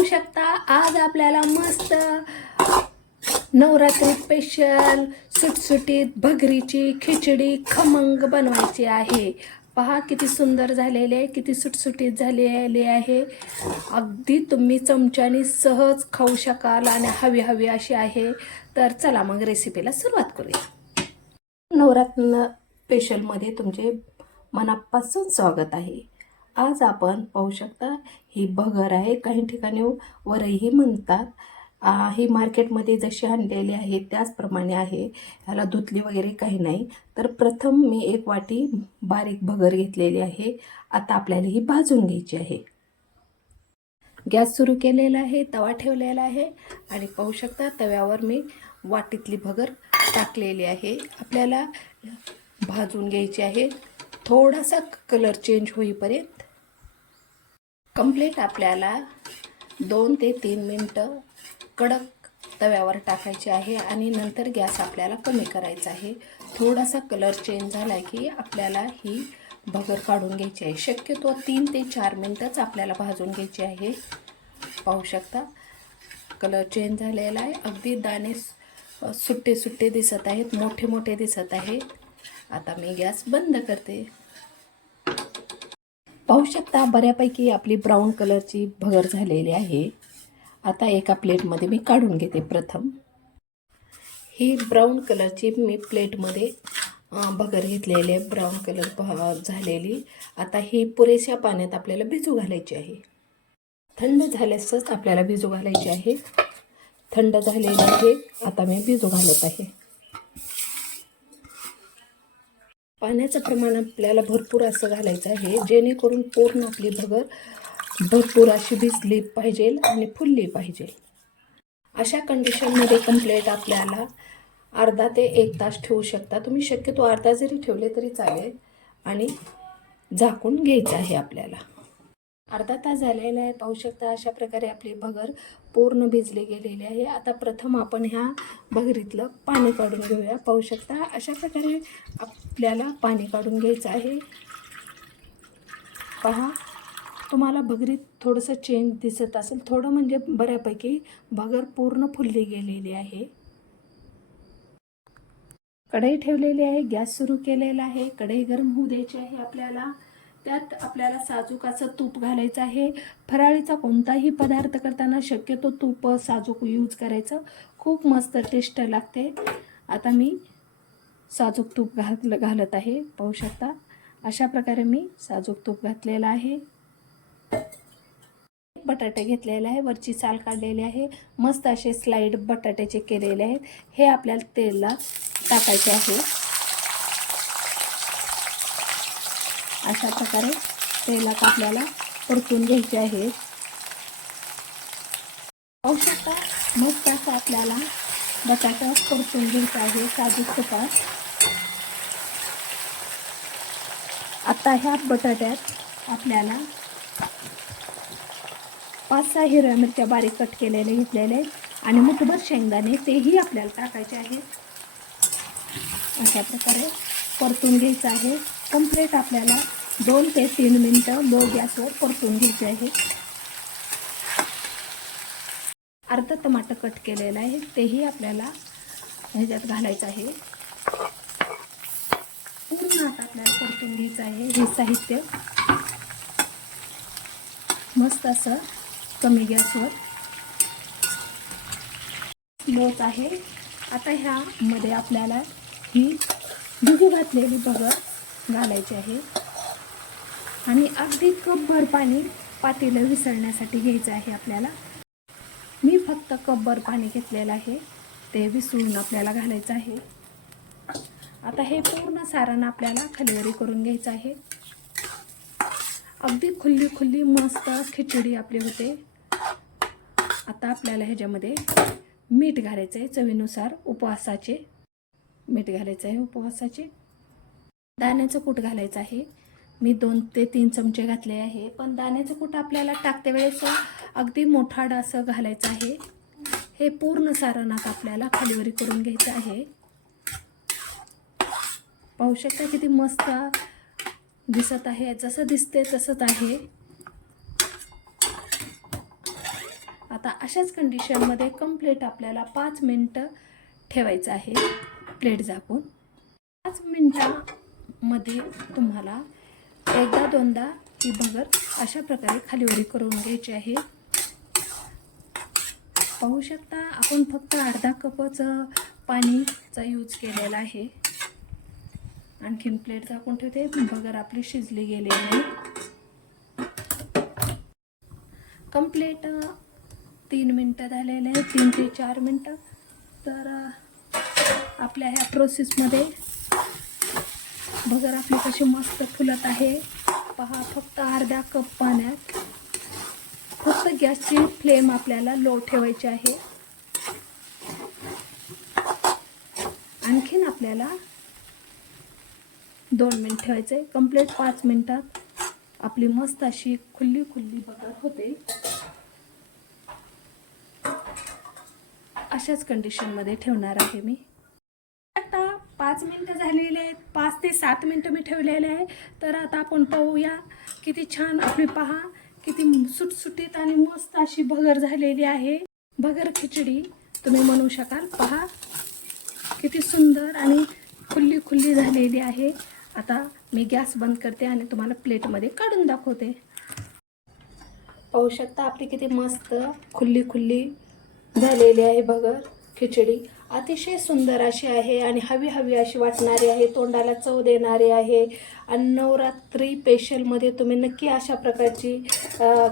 पाहू शकता. आज आपल्याला मस्त नवरात्री स्पेशल सुटसुटीत भगरीची खिचडी खमंग बनवायची आहे. पहा किती सुंदर झालेले आहे किती सुटसुटीत झालेली आहे. अगदी तुम्ही चमच्याने सहज खाऊ शकाल आणि हवी हवी अशी आहे. तर चला मग रेसिपीला सुरुवात करूया. नवरात्र स्पेशलमध्ये तुमचे मनापासून स्वागत आहे. आज आपण पाहू शकता ही भगर आहे. काही ठिकाणी वरही म्हणतात. ही मार्केटमध्ये जशी आणलेली आहे त्याचप्रमाणे आहे. ह्याला धुतली वगैरे काही नाही. तर प्रथम मी एक वाटी बारीक भगर घेतलेली आहे. आता आपल्याला ही भाजून घ्यायची आहे. गॅस सुरू केलेला आहे तवा ठेवलेला आहे. आणि पाहू शकता तव्यावर मी वाटीतली भगर टाकलेली आहे. आपल्याला भाजून घ्यायची आहे. थोडासा कलर चेंज होईपर्यंत कंप्लीट आपल्याला दोन ते तीन मिनटं कडक तव्यावर टाकायचे आहे आणि नंतर गॅस आपल्याला कमी करायचा आहे. थोडासा कलर चेंज झाला की आपल्याला ही भगर काढून घ्यायची आहे. शक्यतो तीन ते चार मिनटंच आपल्याला भाजून घ्यायची आहे. पाहू शकता कलर चेंज झालेला आहे. अगदी दाणे सुट्टे सुट्टे दिसत आहेत मोठे मोठे दिसत आहेत. आता मी गॅस बंद करते. पाहू शकता बऱ्यापैकी आपली ब्राऊन कलरची भगर झालेली आहे. आता एका प्लेटमध्ये मी काढून घेते प्रथम. ही ब्राऊन कलरची मी प्लेटमध्ये भगर घेतलेली आहे. ब्राऊन कलर भ- झालेली. आता ही पुरेशा पाण्यात आपल्याला भिजू घालायची आहे. थंड झाल्यासच आपल्याला भिजू घालायची आहे. थंड झालेली आहे. आता मी भिजू घालत आहे. पाण्याचं प्रमाण आपल्याला भरपूर असं घालायचं आहे जेणेकरून पूर्ण आपली भगर भरपूर अशी भिजली पाहिजे आणि फुलली पाहिजे. अशा कंडिशनमध्ये कंप्लेट आपल्याला अर्धा ते एक तास ठेवू शकता. तुम्ही शक्यतो अर्धा जरी ठेवले तरी चालेल आणि झाकून घ्यायचं आहे आपल्याला. अर्धा तास झालेला आहे. पाहू शकता अशा प्रकारे आपली भगर पूर्ण भिजली गेलेली आहे. आता प्रथम आपण ह्या भगरीतलं पाणी काढून घेऊया. पाहू शकता अशा प्रकारे आपल्याला पाणी काढून घ्यायचं आहे. पहा तुम्हाला भगरीत थोडंसं चेंज दिसत असेल. थोडं म्हणजे बऱ्यापैकी भगर पूर्ण फुलली गेलेली आहे. कढई ठेवलेली आहे. गॅस सुरू केलेला आहे. कढई गरम होऊ द्यायची आहे आपल्याला. त्यात आपल्याला साजुकाचं तूप घालायचं आहे. फराळीचा कोणताही पदार्थ करताना शक्यतो तूप साजूक यूज करायचं. खूप मस्त टेस्ट लागते. आता मी साजूक तूप घातलं घालत आहे. पाहू शकता. अशा प्रकारे मी साजूक तूप घातलेलं आहे. बटाटे घेतलेले आहे. वरची साल काढलेली आहे. मस्त असे स्लाईड बटाट्याचे केलेले आहेत. हे आपल्याला तेलला टाकायचे आहे. अशा प्रकारे तेलात आपल्याला परतून घ्यायचे आहे. पाहू शकता मस्त असं आपल्याला बटाटा परतून घ्यायचा आहे साजूक तुपात आता ह्या बटाट्यात आपल्याला पाच सहा हिरव्या मिरच्या बारीक कट केलेले घेतलेले आहेत आणि मुठभर शेंगदाणे तेही आपल्याला टाकायचे आहेत अशा प्रकारे परतून घ्यायचं आहे. कंप्लीट आपल्याला दोन ते तीन मिनटं लो गॅसवर परतून घ्यायचे आहे. अर्ध टमाटर कट केलेलं आहे तेही आपल्याला ह्याच्यात घालायचं आहे. पूर्ण आता आपल्याला परतून घ्यायचं आहे हे साहित्य. मस्त असं कमी गॅसवर. लोच आहे. आता ह्यामध्ये आपल्याला ही दुधी घातलेली बगर घालायची आहे. आणि अगदी कपभर पाणी पातेलं विसळण्यासाठी घ्यायचं आहे आपल्याला. मी फक्त कपभर पाणी घेतलेलं आहे. ते विसळून आपल्याला घालायचं आहे. आता हे पूर्ण सारण आपल्याला खालीवरी करून घ्यायचं आहे. अगदी खुल्ली खुल्ली मस्त खिचडी आपली होते. आता आपल्याला ह्याच्यामध्ये मीठ घालायचं आहे. चवीनुसार उपवासाचे मीठ घालायचं आहे उपवासाचे. दाण्याचं कूट घालायचं आहे. मी दोन ते तीन चमचे घातले आहे. पण दाण्याचं कुठं आपल्याला टाकते वेळेस अगदी मोठा असं घालायचं आहे. हे पूर्ण सारणात आपल्याला खालीवरी करून घ्यायचं आहे. पाहू शकता किती मस्त दिसत आहे. जसं दिसते तसंच आहे. आता अशाच कंडिशनमध्ये कंप्लीट आपल्याला पाच मिनटं ठेवायचं आहे. प्लेट झाकून. पाच मिनटामध्ये तुम्हाला एकदा दोनदा ही भगर अशा प्रकारे खालीवरी करून घ्यायची आहे. पाहू शकता आपण फक्त अर्धा कपच पाणीचा यूज केलेला आहे. आणखीन प्लेट झाकून ठेवते. भगर आपली शिजली गेलेली नाही कंप्लीट तीन मिनटं झालेले आहे तीन ते चार मिनटं. तर आपल्या ह्या प्रोसेसमध्ये बघा आपली कशी मस्त फुलत आहे. पहा फक्त अर्ध्या कप पाण्यात. फक्त गॅसची फ्लेम आपल्याला लो ठेवायची आहे. आणखीन आपल्याला दोन मिनिट ठेवायचे. आहे कंप्लीट पाच मिनिटात आपली मस्त अशी खुल्ली खुल्ली बगर होते. अशाच कंडिशनमध्ये ठेवणार आहे मी. आता पाच मिनटं झालेले आहेत. पाच ते सात मिनटं मी ठेवलेले आहे. तर आता आपण पाहूया किती छान आपली पहा किती सुटसुटीत आणि मस्त अशी भगर झालेली आहे. भगर खिचडी तुम्ही म्हणू शकाल. पहा किती सुंदर आणि खुल्ली खुल्ली झालेली आहे. आता मी गॅस बंद करते आणि तुम्हाला प्लेटमध्ये काढून दाखवते. पाहू शकता आपली किती मस्त खुल्ली खुल्ली झालेली आहे भगर खिचडी. अतिशय सुंदर अशी आहे आणि हवी हवी अशी वाटणारी आहे तोंडाला चव देणारी आहे. आणि नवरात्री पेशलमध्ये तुम्ही नक्की अशा प्रकारची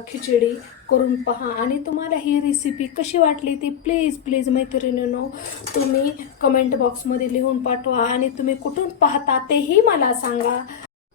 खिचडी करून पहा. आणि तुम्हाला ही रेसिपी कशी वाटली ती प्लीज प्लीज मैत्रिणीनो तुम्ही कमेंट बॉक्समध्ये लिहून पाठवा आणि तुम्ही कुठून पाहता तेही मला सांगा.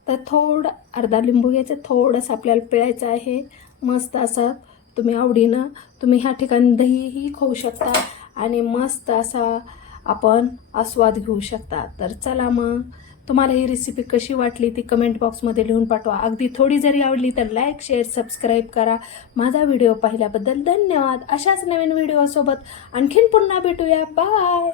तर थोडं अर्धा लिंबू घ्यायचं थोडंसं आपल्याला पिळायचं आहे. मस्त असं तुम्ही आवडीनं तुम्ही ह्या ठिकाणी दहीही खाऊ शकता. आणि मस्त असा आपण आस्वाद घेऊ शकता. तर चला मग तुम्हाला ही रेसिपी कशी वाटली ती कमेंट बॉक्समध्ये लिहून पाठवा. अगदी थोडी जरी आवडली तर लाईक शेअर सबस्क्राईब करा. माझा व्हिडिओ पाहिल्याबद्दल धन्यवाद. अशाच नवीन व्हिडिओसोबत आणखीन पुन्हा भेटूया. बाय